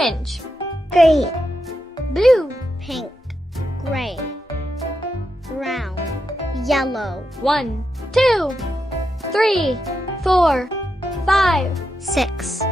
Orange. green, Blue. pink, gray, brown, yellow, 1, 2, 3, 4, 5, 6,